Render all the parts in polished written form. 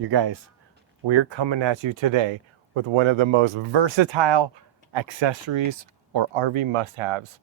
You guys, we're coming at you today with one of the most versatile accessories or RV must-haves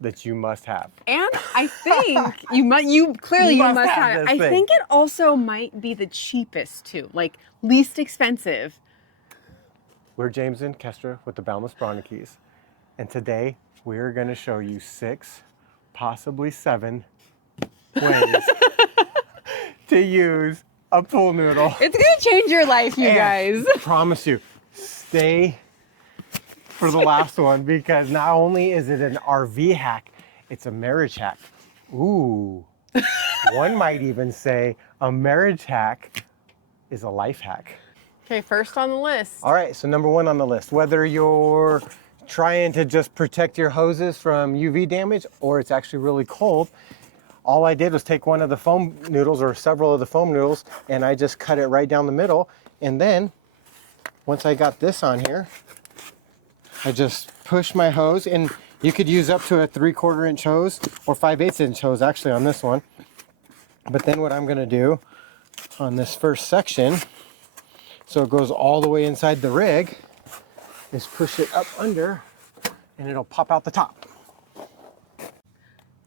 that you must have. And I think you must have it. I think it also might be the cheapest too, like least expensive. We're James and Kestra with the Boundless Keys, and today we're going to show you 6, possibly 7 ways to use a pool noodle. It's going to change your life, you guys. I promise you, stay for the last one, because not only is it an RV hack, it's a marriage hack. Ooh, one might even say a marriage hack is a life hack. Okay, first on the list. All right, so number 1 on the list, whether you're trying to just protect your hoses from UV damage or it's actually really cold, all I did was take one of the foam noodles or several of the foam noodles and I just cut it right down the middle. And then once I got this on here, I just push my hose, and you could use up to a 3/4 inch hose or 5/8 inch hose actually on this one. But then what I'm gonna do on this first section, so it goes all the way inside the rig, is push it up under and it'll pop out the top.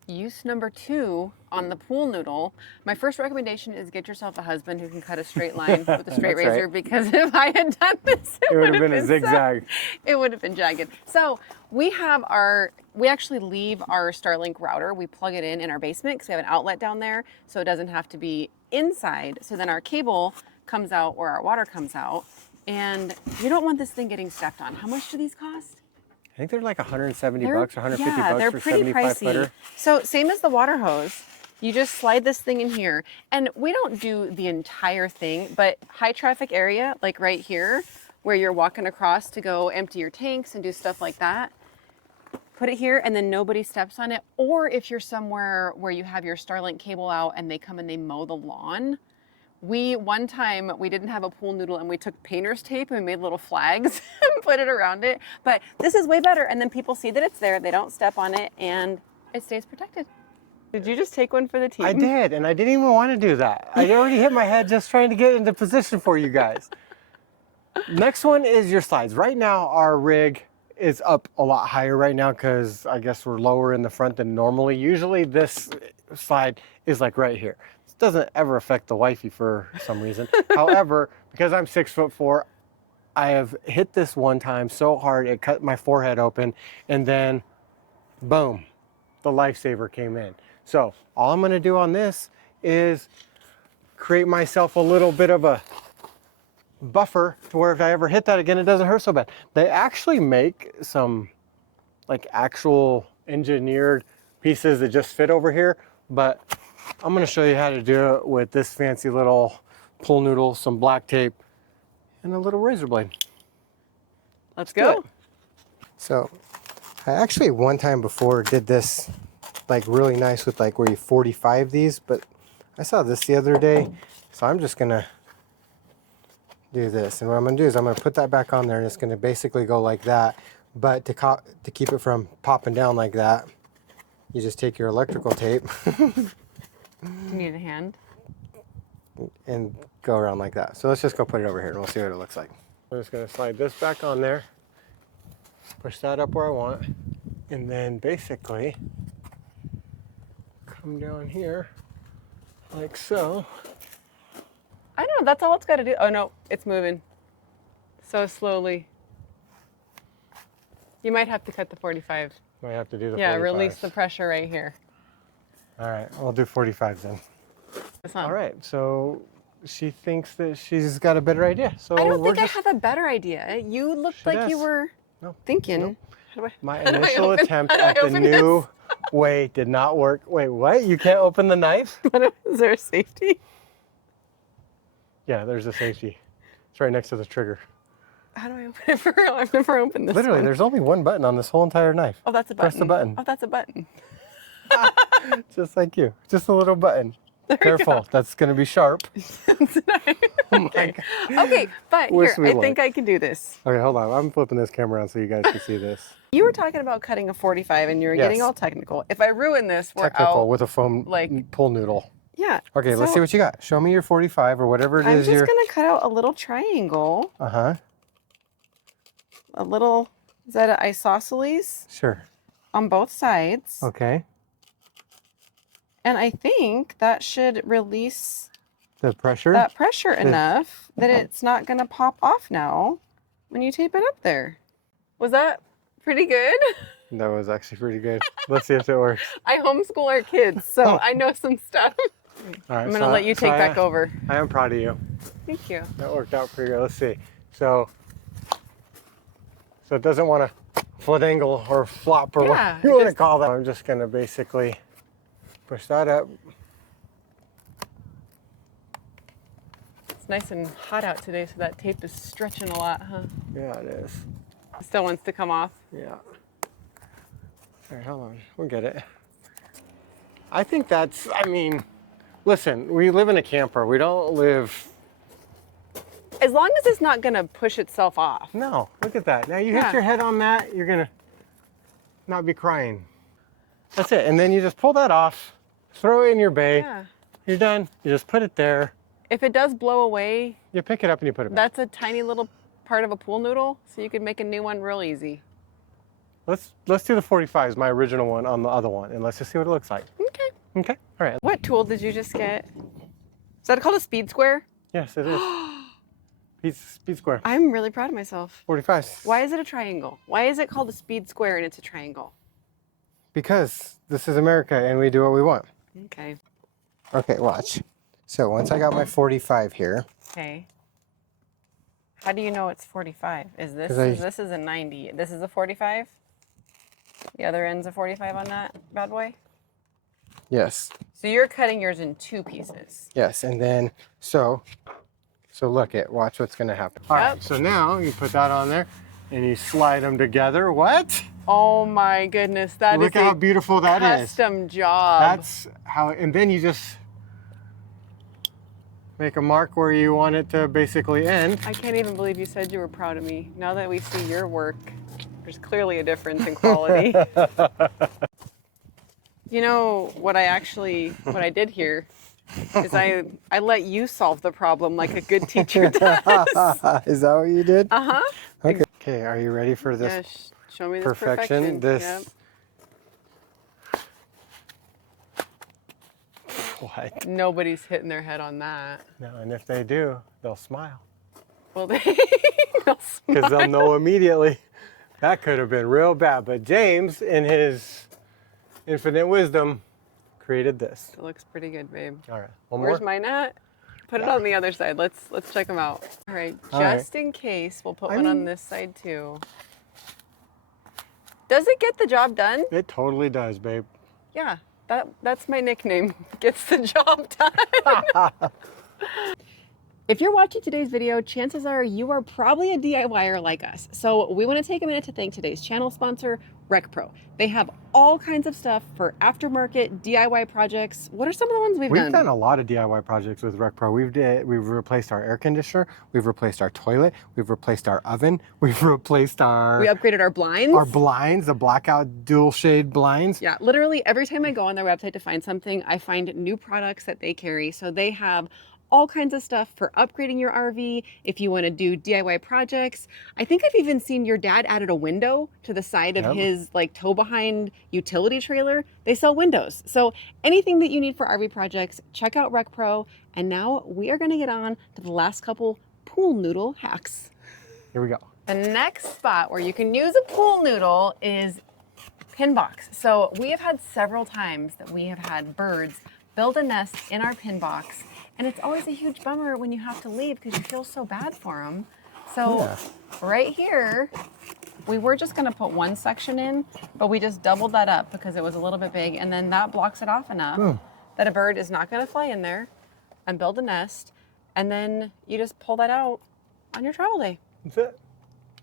Use number 2 on the pool noodle. My first recommendation is get yourself a husband who can cut a straight line with a straight razor, because if I had done this, it would have been a zigzag. It would have been jagged. So we actually leave our Starlink router. We plug it in our basement because we have an outlet down there, so it doesn't have to be inside. So then our cable comes out where our water comes out, and you don't want this thing getting stepped on. How much do these cost? I think they're like 170 bucks, 150 bucks they're for pretty 75 pricey. footer. So same as the water hose, you just slide this thing in here, and we don't do the entire thing, but high traffic area, like right here, where you're walking across to go empty your tanks and do stuff like that, put it here and then nobody steps on it. Or if you're somewhere where you have your Starlink cable out and they come and they mow the lawn, one time we didn't have a pool noodle and we took painter's tape and we made little flags and put it around it. But this is way better, and then people see that it's there, they don't step on it, and it stays protected. Did you just take one for the team? I did, and I didn't even want to do that. I already hit my head just trying to get into position for you guys. Next one is your slides. Right now our rig is up a lot higher right now because I guess we're lower in the front than normally. Usually this slide is like right here. Doesn't ever affect the wifey for some reason. However, because I'm 6'4", I have hit this one time so hard it cut my forehead open, and then boom, the lifesaver came in. So all I'm gonna do on this is create myself a little bit of a buffer to where if I ever hit that again, it doesn't hurt so bad. They actually make some like actual engineered pieces that just fit over here, but I'm going to show you how to do it with this fancy little pool noodle, some black tape, and a little razor blade. Let's go. So I actually one time before did this like really nice with like where you 45 these, but I saw this the other day, so I'm just going to do this. And what I'm going to do is I'm going to put that back on there, and it's going to basically go like that. But to keep it from popping down like that, you just take your electrical tape Do you need a hand? and go around like that. So let's just go put it over here and we'll see what it looks like. I'm just going to slide this back on there, push that up where I want, and then basically come down here like so. I know, that's all it's got to do. Oh no, it's moving so slowly. You might have to cut the 45. Might have to do the 45. Yeah, release the pressure right here. All right, we'll do 45 then. All right, so she thinks that she's got a better idea. So I don't think I have a better idea. You looked like you were thinking. Nope. My initial attempt at the new way did not work. Wait, what? You can't open the knife? Is there a safety? Yeah, there's a safety. It's right next to the trigger. How do I open it for real? I've never opened this Literally, one. there's only one button on this whole entire knife. Oh, that's a button. Press the button. Oh, that's a button. Just like you. Just a little button. Careful, that's going to be sharp. Oh my God. Okay, but here, I think I can do this. Okay, hold on. I'm flipping this camera around so you guys can see this. You were talking about cutting a 45 and you were getting all technical. If I ruin this, we're technical out with a foam pool noodle. Yeah. Okay, let's see what you got. Show me your 45 or whatever it I'm is. just going to cut out a little triangle. Uh-huh. A little, is that an isosceles? Sure. On both sides. Okay. And I think that should release The pressure? that pressure enough that it's not going to pop off now when you tape it up there. Was that pretty good? That was actually pretty good. Let's see if it works. I homeschool our kids, so I know some stuff. All right, I'm going to let you take back over. I am proud of you. Thank you. That worked out pretty good. Let's see. So it doesn't want to foot angle or flop or what you want to call that. I'm just going to basically push that up. It's nice and hot out today, so that tape is stretching a lot, huh? Yeah, it is. It still wants to come off. Yeah. All right, hold on. We'll get it. I think that's, I mean, listen, we live in a camper. We don't live... As long as it's not going to push itself off. No, look at that. Now you hit your head on that, you're going to not be crying. That's it. And then you just pull that off, throw it in your bay. Yeah. You're done. You just put it there. If it does blow away, you pick it up and you put it back. That's a tiny little part of a pool noodle, so you could make a new one real easy. Let's do the 45s, my original one, on the other one, and let's just see what it looks like. Okay. Okay. All right. What tool did you just get? Is that called a speed square? Yes, it is. Speed square. I'm really proud of myself. 45s. Why is it a triangle? Why is it called a speed square and it's a triangle? Because this is America and we do what we want. Okay. Okay, watch. So once I got my 45 here. Okay. How do you know it's 45? This is a 90. This is a 45? The other end's a 45 on that bad boy? Yes. So you're cutting yours in 2 pieces. Yes, and then so look at, watch what's gonna happen. All right, so now you put that on there and you slide them together. What? Oh my goodness, that look is how beautiful that is. Custom job. That's how, and then you just make a mark where you want it to basically end. I can't even believe you said you were proud of me. Now that we see your work, there's clearly a difference in quality. You know what I did here is I let you solve the problem like a good teacher does. Is that what you did? Uh-huh. Okay. Okay, are you ready for this? Yeah, show me this perfection. This. Yep. What? Nobody's hitting their head on that. No, and if they do, they'll smile. Well, they'll smile. Because they'll know immediately that could have been real bad. But James, in his infinite wisdom, created this. It looks pretty good, babe. All right, Where's mine at? Put it on the other side. Let's check them out. All right, just in case, we'll put one on this side too. Does it get the job done? It totally does, babe. Yeah, that's my nickname. Gets the job done. If you're watching today's video, chances are you are probably a DIYer like us. So we want to take a minute to thank today's channel sponsor, RecPro. They have all kinds of stuff for aftermarket DIY projects. What are some of the ones we've done? We've done a lot of DIY projects with RecPro. We've replaced our air conditioner, we've replaced our toilet, we've replaced our oven, we've replaced our... We upgraded our blinds. Our blinds, the blackout dual shade blinds. Yeah, literally every time I go on their website to find something, I find new products that they carry. So they have all kinds of stuff for upgrading your RV. If you want to do DIY projects, I think I've even seen your dad added a window to the side of his like tow behind utility trailer. They sell windows. So anything that you need for RV projects, check out RecPro. And now we are going to get on to the last couple pool noodle hacks. Here we go. The next spot where you can use a pool noodle is pin box. So we have had several times that we have had birds build a nest in our pin box. And it's always a huge bummer when you have to leave because you feel so bad for them. So right here, we were just gonna put one section in, but we just doubled that up because it was a little bit big. And then that blocks it off enough that a bird is not gonna fly in there and build a nest. And then you just pull that out on your travel day. That's it.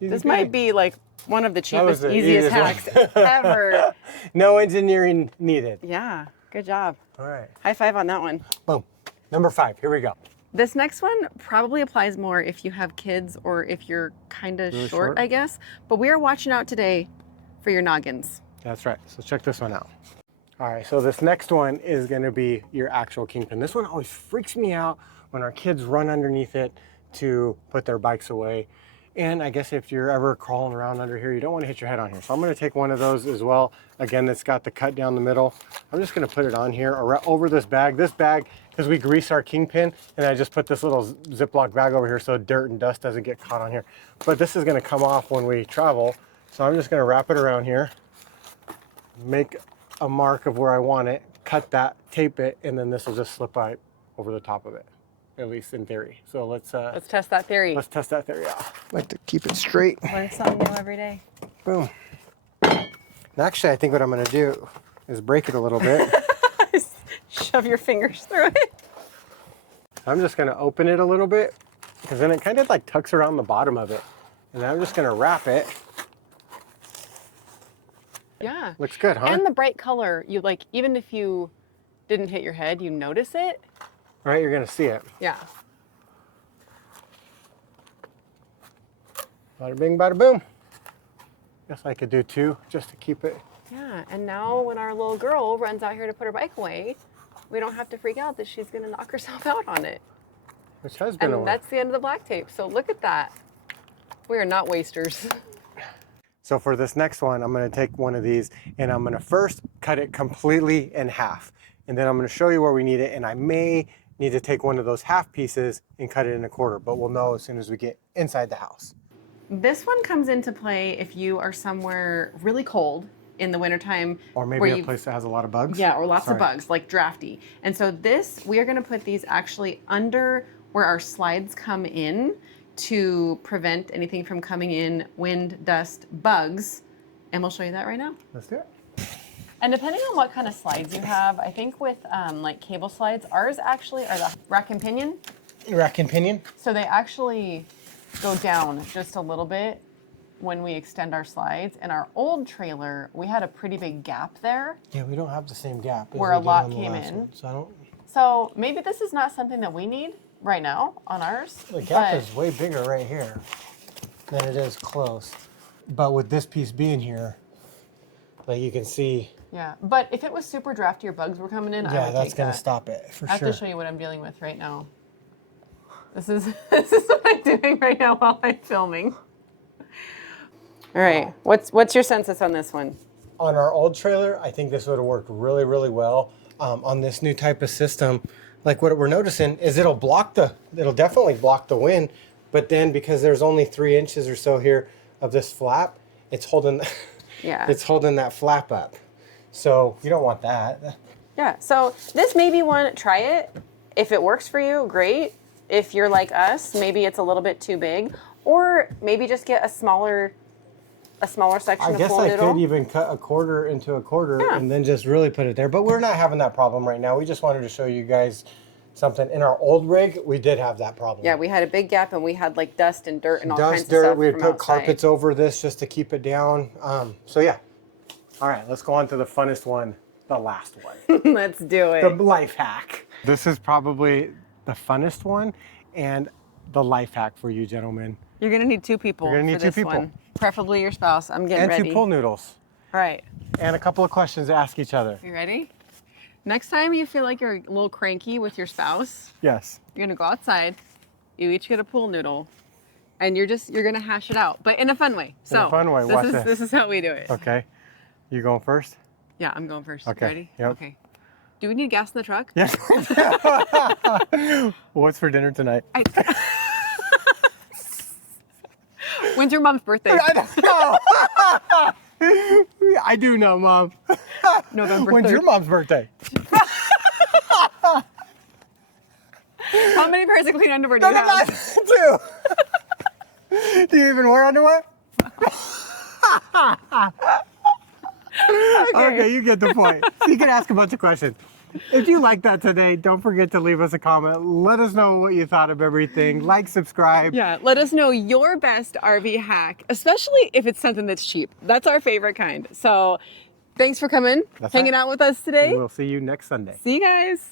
This might be like one of the cheapest, easiest hacks ever. No engineering needed. Yeah, good job. All right. High five on that one. Boom. Number 5, here we go. This next one probably applies more if you have kids or if you're kind of Really short, I guess. But we are watching out today for your noggins. That's right. So check this one out. All right, so this next one is gonna be your actual kingpin. This one always freaks me out when our kids run underneath it to put their bikes away. And I guess if you're ever crawling around under here, you don't want to hit your head on here. So I'm going to take one of those as well. Again, it's got the cut down the middle. I'm just going to put it on here or over this bag. This bag, because we grease our kingpin, and I just put this little Ziploc bag over here so dirt and dust doesn't get caught on here. But this is going to come off when we travel. So I'm just going to wrap it around here, make a mark of where I want it, cut that, tape it, and then this will just slip right over the top of it. At least in theory. So let's test that theory. Let's test that theory out. I like to keep it straight. Learn something new every day. Boom. And actually, I think what I'm going to do is break it a little bit. Shove your fingers through it. I'm just going to open it a little bit because then it kind of like tucks around the bottom of it. And then I'm just going to wrap it. Yeah. Looks good, huh? And the bright color, you like, even if you didn't hit your head, you notice it. Right, you're going to see it. Yeah. Bada bing, bada boom. Guess I could do two just to keep it. Yeah, and now when our little girl runs out here to put her bike away, we don't have to freak out that she's going to knock herself out on it. Which has been a And that's the end of the black tape. So look at that. We are not wasters. So for this next one, I'm going to take one of these and I'm going to first cut it completely in half. And then I'm going to show you where we need it. And I may need to take one of those half pieces and cut it in a quarter, but we'll know as soon as we get inside the house. This one comes into play if you are somewhere really cold in the wintertime. Or maybe a place that has a lot of bugs. Yeah, or lots of bugs, like drafty. And so we are going to put these actually under where our slides come in to prevent anything from coming in, wind, dust, bugs. And we'll show you that right now. Let's do it. And depending on what kind of slides you have, I think with like cable slides, ours actually are the rack and pinion. Rack and pinion? So they actually go down just a little bit when we extend our slides. In our old trailer, we had a pretty big gap there. Yeah, we don't have the same gap. Where a lot came in. So maybe this is not something that we need right now on ours. The gap is way bigger right here than it is close. But with this piece being here, like you can see. Yeah, but if it was super drafty or bugs were coming in, I would take that. Yeah, that's going to stop it for sure. I have to show you what I'm dealing with right now. This is what I'm doing right now while I'm filming. All right, what's your census on this one? On our old trailer, I think this would have worked really, really well. On this new type of system, like what we're noticing is it'll definitely block the wind, but then because there's only 3 inches or so here of this flap, it's holding, it's holding that flap up. So you don't want that. Yeah, so this may be one, try it. If it works for you, great. If you're like us, maybe it's a little bit too big, or maybe just get a smaller section of I guess I noodle. could even cut a quarter into a quarter and then just really put it there. But we're not having that problem right now. We just wanted to show you guys something. In our old rig, we did have that problem. Yeah, we had a big gap and we had like dust and dirt and all kinds of stuff. Dust, dirt. We had put carpets over this just to keep it down. So yeah. All right, let's go on to the funnest one, the last one. Let's do it. The life hack. This is probably the funnest one and the life hack for you gentlemen. You're gonna need 2 people. You're gonna need for this 2 people. One. Preferably your spouse. I'm getting ready. And 2 pool noodles. Right. And a couple of questions to ask each other. You ready? Next time you feel like you're a little cranky with your spouse, yes, you're gonna go outside. You each get a pool noodle, and you're gonna hash it out, but in a fun way. So in a fun way. Watch this. This is how we do it. Okay. You going first? Yeah, I'm going first. Okay. Ready? Yep. Okay. Do we need gas in the truck? Yes. What's for dinner tonight? When's your mom's birthday? I do know, Mom. November 3rd. When's your mom's birthday? How many pairs of clean underwear do you have? 2. Do you even wear underwear? Okay, you get the point. So you can ask a bunch of questions. If you like that today, don't forget to leave us a comment. Let us know what you thought of everything. Like, subscribe. Yeah, let us know your best RV hack, especially if it's something that's cheap. That's our favorite kind. So thanks for coming, hanging out with us today. And we'll see you next Sunday. See you guys.